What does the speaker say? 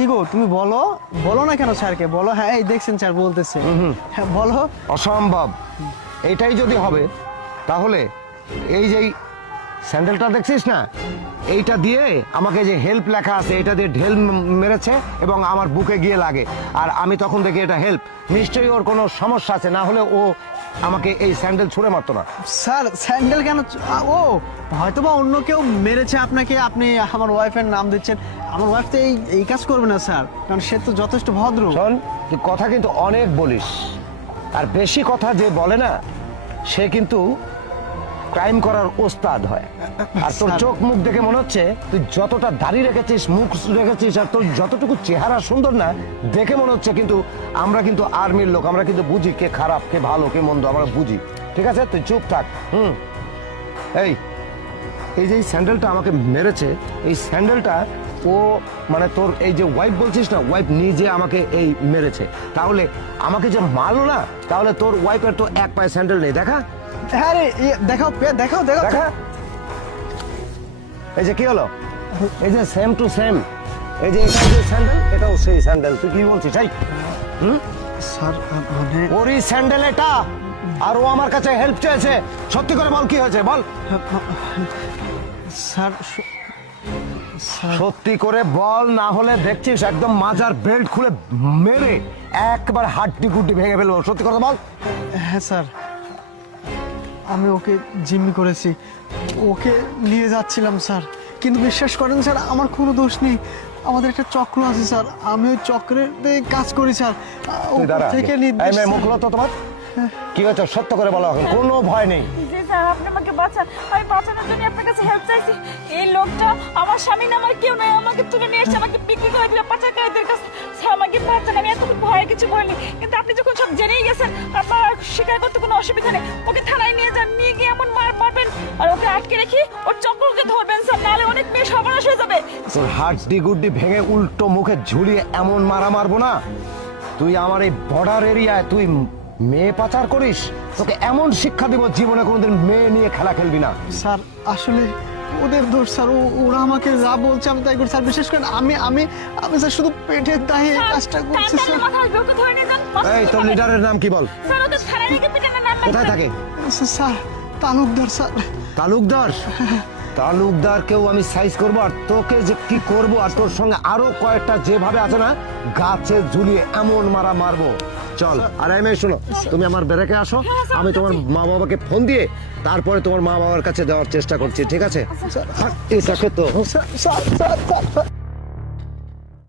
কি গো তুমি বলো বলো না কেন স্যারকে বলো। হ্যাঁ এই দেখছেন স্যার বলতেছে। হ্যাঁ বলো। অসম্ভব। এইটাই যদি হবে তাহলে এই যে স্যান্ডেলটা দেখছিস না, এইটা দিয়ে আমাকে যে হেল্প লেখা আছে এটা দিয়ে ঢেল মেরেছে এবং আমার বুকে গিয়ে লাগে, আর আমি তখন দেখি এটা হেল্প। নিশ্চয়ই ওর কোনো সমস্যা আছে, না হলে ও আমাকে এই স্যান্ডেল ছুঁড়ে মারতো না। স্যার স্যান্ডেল কেন ও হয়তো বা অন্য কেউ মেরেছে আপনাকে, আপনি আমার ওয়াইফের নাম দিচ্ছেন। আমার ওয়াইফ তো এই কাজ করবে না স্যার, কারণ সে তো যথেষ্ট ভদ্র। শোন, তুই কথা কিন্তু অনেক বলিস, আর বেশি কথা যে বলে না সে কিন্তু ক্রাইম করার ওস্তাদ হয়। আর তোর চোখ মুখ দেখে মনে হচ্ছে তুই যতটা দাড়ি রেখেছিস, মুখ রেখেছিস, আর তোর যতটুকু চেহারা সুন্দর না, দেখে মনে হচ্ছে কিন্তু আমরা কিন্তু আর্মির লোক, আমরা কিন্তু বুঝি কে খারাপ কে ভালো কে মন্দ, আমরা বুঝি। ঠিক আছে, তুই চুপ থাক। এই এই যে স্যান্ডেলটা আমাকে মেরেছে, এই স্যান্ডেলটা ও মানে তোর এই যে ওয়াইফ বলছিস না, ওয়াইফ নিজে আমাকে এই মেরেছে। তাহলে আমাকে যে মারলো না, তাহলে তোর ওয়াইফের তো এক পায়ে স্যান্ডেল নেই। দেখা। হ্যাঁ রে দেখাও দেখাও দেখাও। দেখা, এই যে কি হলো, এই যে সেম টু সেম, এই যে এটা যে স্যান্ডেল এটাও সেই স্যান্ডেল। তুই কি বলছিস? স্যার মানে ওরই স্যান্ডেল এটা, আর ও আমার কাছে হেল্প চেয়েছে। সত্যি করে বল কি হয়েছে, বল। স্যার সত্যি করে বল, না হলে দেখছিস একদম মাজার বেল্ট খুলে মেরে একবার হাড্ডি গুড্ডি ভেঙে ফেলবো। সত্যি কথা বল। হ্যাঁ স্যার, আমি ওকে জিম্মি করেছি, ওকে নিয়ে যাচ্ছিলাম স্যার। কিন্তু বিশ্বাস করেন স্যার, আমার কোনো দোষ নেই। আমাদের একটা চক্র আছে স্যার, আমি ওই চক্রের কাজ করি স্যার। তুই দাঁড়া, থেকে এই মেয়ে মুখ তো তোমার কি হয়েছে সত্য করে বলো, এখন কোনো ভয় নেই। জি স্যার, আপনি আমাকে বাঁচান। আমি বাঁচানোর জন্য আপনার কাছে হেল্প চাইছি। এই লোকটা আমার স্বামী না, আমার কেউ নয়, আমাকে তুলে নিয়ে এসেছে, আমাকে বিক্রি করে দিবে পাচারকারীদের কাছে। স্যার আমাকে বাঁচান, আমি এতক্ষণ ভয়ে কিছু বলিনি, কিন্তু আপনি যখন সব জেনেই গেছেন, আপনার স্বীকার করতে কোনো অসুবিধা নেই। ওকে থানায় নিয়ে যান, নিয়ে গিয়ে এমন মারবেন আর ওকে আটকে রেখে ওর চক্রকে ধরবেন স্যার, নাহলে অনেক বেশ সর্বনাশ হয়ে যাবে। তোর হাড্ডি গুড্ডি ভেঙে উল্টো মুখে ঝুলিয়ে এমন মারা মারবো না, তুই আমার এই বর্ডার এরিয়ায় তুই মেয়ে পাচার করিস, তোকে এমন শিক্ষা দিব জীবনে কোনোদিন মেয়ে নিয়ে খেলা খেলবি না। স্যার আসলে ওদের দোষ স্যার, ওরা আমাকে যা বলছে আমি তাই করি স্যার। বিশেষ করে আমি আমি আমি স্যার শুধু পেটের দায়ে এই কাজটা করছি স্যার। এই তোর লিডারের নাম কি বল? স্যার ওকে থানায় রেখে পিটানোর নাম কোথায় থাকে? Sir Talukdar sir. তালুকদার? তালুকদারকেও আমি সাইজ করবো, আর তোকে যে কি করবো, আর তোর সঙ্গে আরো কয়েকটা যেভাবে আছে না গাছে ঝুলিয়ে এমন মারা মারবো। চল। আর এই মেয়ে শোনো, তুমি আমার ব্যারাকে আসো, আমি তোমার মা বাবাকে ফোন দিয়ে তারপরে তোমার মা বাবার কাছে দেওয়ার চেষ্টা করছি। ঠিক আছে? এটাকে তো স্যার স্যার স্যার